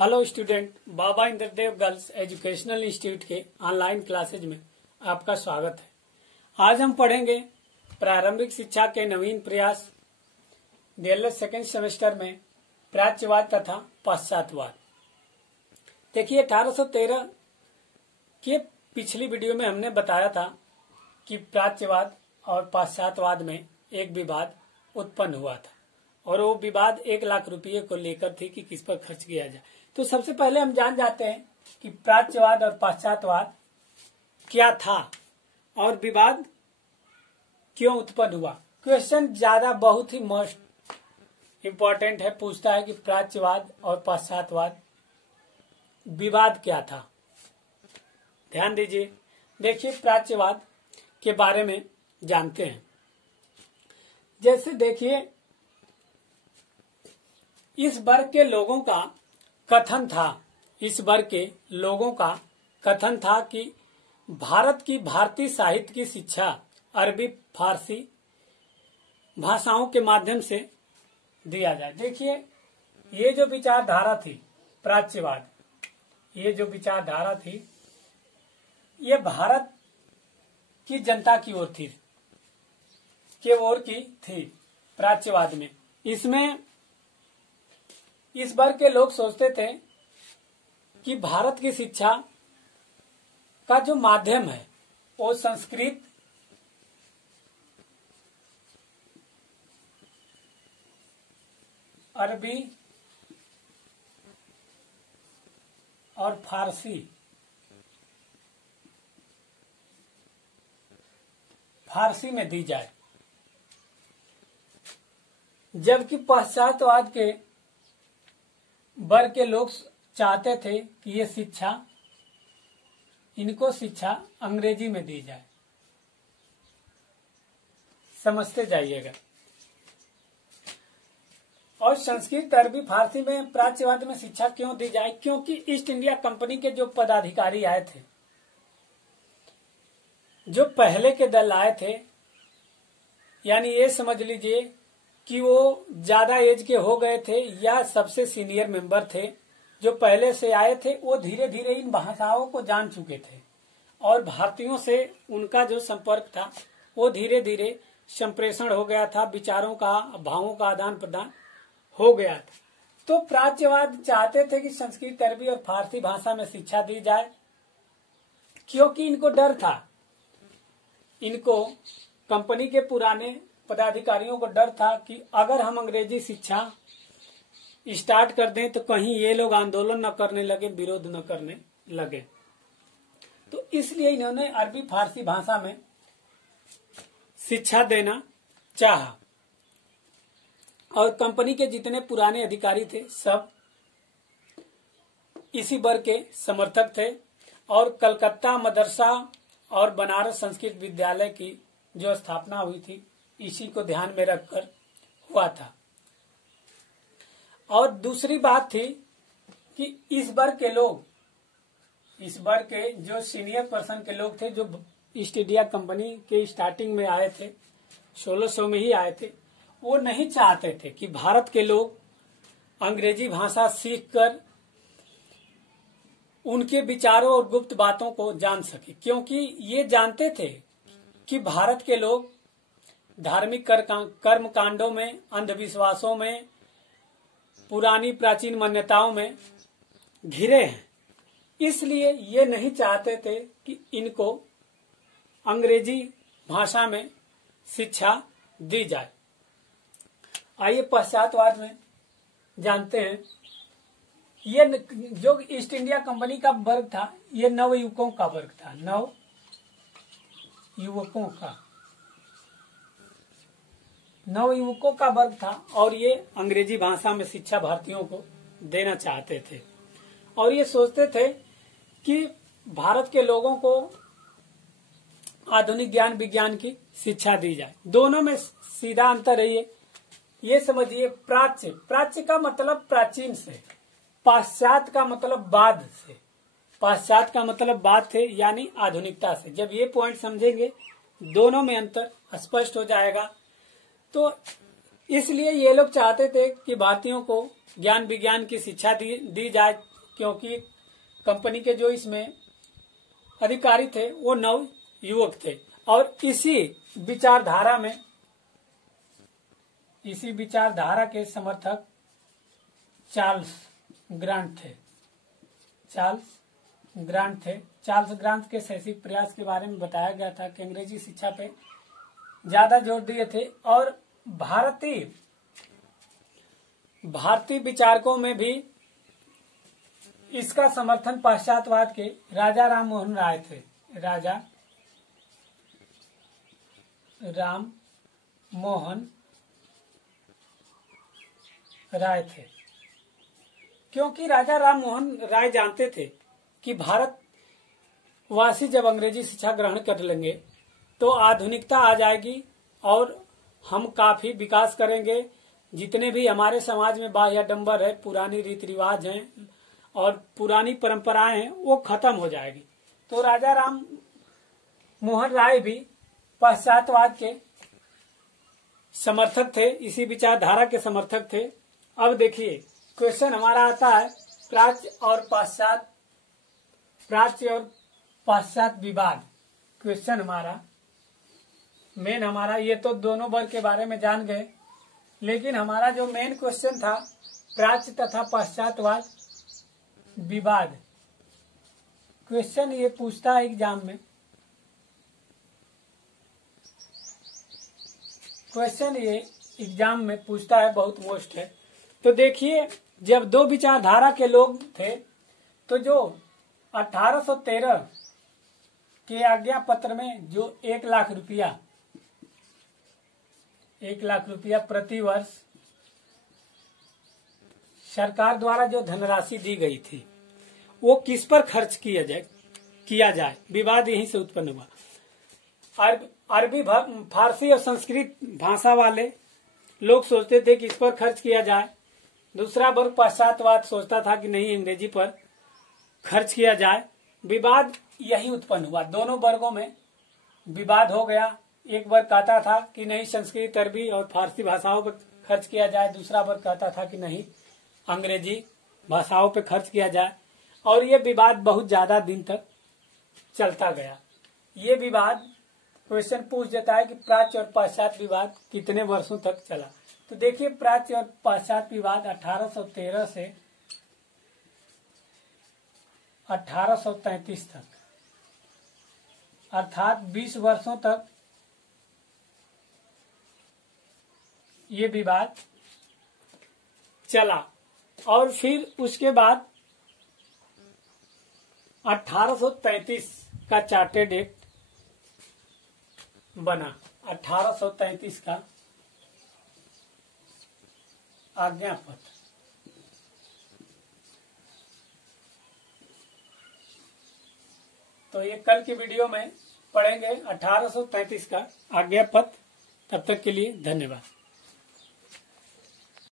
Hello student, बाबा Indradev girls educational institute के online classes में आपका स्वागत है। आज हम पढ़ेंगे प्रारंभिक शिक्षा के नवीन प्रयास डीएलएड सेकेंड सेमेस्टर में प्राच्यवाद तथा पाश्चात्यवाद। देखिए 1813 के पिछली वीडियो में हमने बताया था कि प्राच्यवाद और पाश्चात्यवाद में एक विवाद उत्पन्न हुआ था और वो विवाद 1 लाख रुपये को लेकर थी कि किस पर खर्च किया जाए। तो सबसे पहले हम जान जाते हैं कि प्राच्यवाद और पाश्चात्यवाद क्या था और विवाद क्यों उत्पन्न हुआ। क्वेश्चन ज्यादा बहुत ही मोस्ट इम्पोर्टेंट है, पूछता है कि प्राच्यवाद और पाश्चात्यवाद विवाद क्या था। ध्यान दीजिए, देखिए प्राच्यवाद के बारे में जानते हैं। जैसे देखिए, इस वर्ग के लोगों का कथन था कि भारत की भारतीय साहित्य की शिक्षा अरबी फारसी भाषाओं के माध्यम से दिया जाए। देखिए, ये जो विचारधारा थी प्राच्यवाद, ये जो विचारधारा थी ये भारत की जनता की ओर थी प्राच्यवाद में। इसमें इस वर्ग के लोग सोचते थे कि भारत की शिक्षा का जो माध्यम है वो संस्कृत, अरबी और फारसी में दी जाए, जबकि पाश्चात्यवाद के वर्ग के लोग चाहते थे कि ये इनको शिक्षा अंग्रेजी में दी जाए। समझते जाइएगा। और संस्कृत, अरबी, फारसी में प्राच्यवाद में शिक्षा क्यों दी जाए? क्योंकि ईस्ट इंडिया कंपनी के जो पदाधिकारी आए थे, जो पहले के दल आए थे, यानी ये समझ लीजिए कि वो ज्यादा एज के हो गए थे या सबसे सीनियर मेंबर थे, जो पहले से आए थे, वो धीरे धीरे इन भाषाओं को जान चुके थे और भारतीयों से उनका जो संपर्क था वो धीरे धीरे संप्रेषण हो गया था, विचारों का, भावों का आदान प्रदान हो गया था। तो प्राच्यवाद चाहते थे कि संस्कृत, अरबी और फारसी भाषा में शिक्षा दी जाए, क्योंकि इनको डर था, इनको कंपनी के पुराने पदाधिकारियों को डर था कि अगर हम अंग्रेजी शिक्षा स्टार्ट कर दें तो कहीं ये लोग आंदोलन न करने लगे, विरोध न करने लगे। तो इसलिए इन्होंने अरबी फारसी भाषा में शिक्षा देना चाहा और कंपनी के जितने पुराने अधिकारी थे सब इसी वर्ग के समर्थक थे और कलकत्ता मदरसा और बनारस संस्कृत विद्यालय की जो स्थापना हुई थी इसी को ध्यान में रखकर हुआ था। और दूसरी बात थी कि इस वर्ग के जो सीनियर पर्सन के लोग थे, जो ईस्ट इंडिया कंपनी के स्टार्टिंग में आए थे, 1600 में ही आए थे, वो नहीं चाहते थे कि भारत के लोग अंग्रेजी भाषा सीखकर उनके विचारों और गुप्त बातों को जान सके, क्योंकि ये जानते थे कि भारत के लोग धार्मिक कर्म कांडों में, अंधविश्वासों में, पुरानी प्राचीन मान्यताओं में घिरे हैं। इसलिए ये नहीं चाहते थे कि इनको अंग्रेजी भाषा में शिक्षा दी जाए। आइए पाश्चात्यवाद में जानते हैं। ये जो ईस्ट इंडिया कंपनी का वर्ग था, ये नवयुवकों का वर्ग था, नवयुवकों का वर्ग था और ये अंग्रेजी भाषा में शिक्षा भारतीयों को देना चाहते थे और ये सोचते थे कि भारत के लोगों को आधुनिक ज्ञान विज्ञान की शिक्षा दी जाए। दोनों में सीधा अंतर है ये समझिए। प्राच्य का मतलब प्राचीन से, पाश्चात्य का मतलब बाद से, पाश्चात्य का मतलब बाद से यानी आधुनिकता से। जब ये पॉइंट समझेंगे दोनों में अंतर स्पष्ट हो जाएगा। तो इसलिए ये लोग चाहते थे कि भारतीयों को ज्ञान विज्ञान की शिक्षा दी जाए, क्योंकि कंपनी के जो इसमें अधिकारी थे वो 9 युवक थे। और इसी विचारधारा के समर्थक चार्ल्स ग्रांट थे। चार्ल्स ग्रांट के शैक्षिक प्रयास के बारे में बताया गया था कि अंग्रेजी शिक्षा पे ज्यादा जोर दिए थे। और भारतीय विचारकों में भी इसका समर्थन पाश्चात्यवाद के राजा राम मोहन राय थे। राजा राम मोहन राय थे, क्योंकि राजा राम मोहन राय जानते थे कि भारतवासी जब अंग्रेजी शिक्षा ग्रहण कर लेंगे तो आधुनिकता आ जाएगी और हम काफी विकास करेंगे। जितने भी हमारे समाज में बाह्य आडंबर है, पुरानी रीति रिवाज हैं और पुरानी परंपराएं हैं, वो खत्म हो जाएगी। तो राजा राम मोहन राय भी पाश्चात्यवाद के समर्थक थे, इसी विचारधारा के समर्थक थे। अब देखिए क्वेश्चन हमारा आता है प्राच्य और पाश्चात्य विवाद। क्वेश्चन हमारा ये तो दोनों वर्ग के बारे में जान गए, लेकिन हमारा जो मेन क्वेश्चन था प्राच्य तथा पाश्चात्यवाद विवाद, क्वेश्चन ये पूछता है एग्जाम में, पूछता है, बहुत मोस्ट है। तो देखिए जब दो विचारधारा के लोग थे तो जो 1813 के आज्ञा पत्र में जो 1 लाख रुपया प्रति वर्ष सरकार द्वारा जो धनराशि दी गई थी वो किस पर खर्च किया जाए, विवाद यहीं से उत्पन्न हुआ। अरबी फारसी और संस्कृत भाषा वाले लोग सोचते थे कि इस पर खर्च किया जाए, दूसरा वर्ग पाश्चात्यवाद सोचता था कि नहीं अंग्रेजी पर खर्च किया जाए। विवाद यही उत्पन्न हुआ, दोनों वर्गों में विवाद हो गया। एक वर्ग कहता था कि नहीं संस्कृत, अरबी और फारसी भाषाओं पर खर्च किया जाए, दूसरा वर्ग कहता था कि नहीं अंग्रेजी भाषाओं पर खर्च किया जाए। और ये विवाद बहुत ज्यादा दिन तक चलता गया। ये विवाद क्वेश्चन पूछ देता है कि प्राच्य और पाश्चात्य विवाद कितने वर्षों तक चला। तो देखिए प्राच्य और पाश्चात्य विवाद 1813 से 1833 तक, अर्थात 20 वर्षों तक ये विवाद चला। और फिर उसके बाद 1833 का चार्टर्ड एक्ट बना, 1833 का आज्ञा पत्र। तो ये कल की वीडियो में पढ़ेंगे 1833 का आज्ञा पत्र। तब तक के लिए धन्यवाद।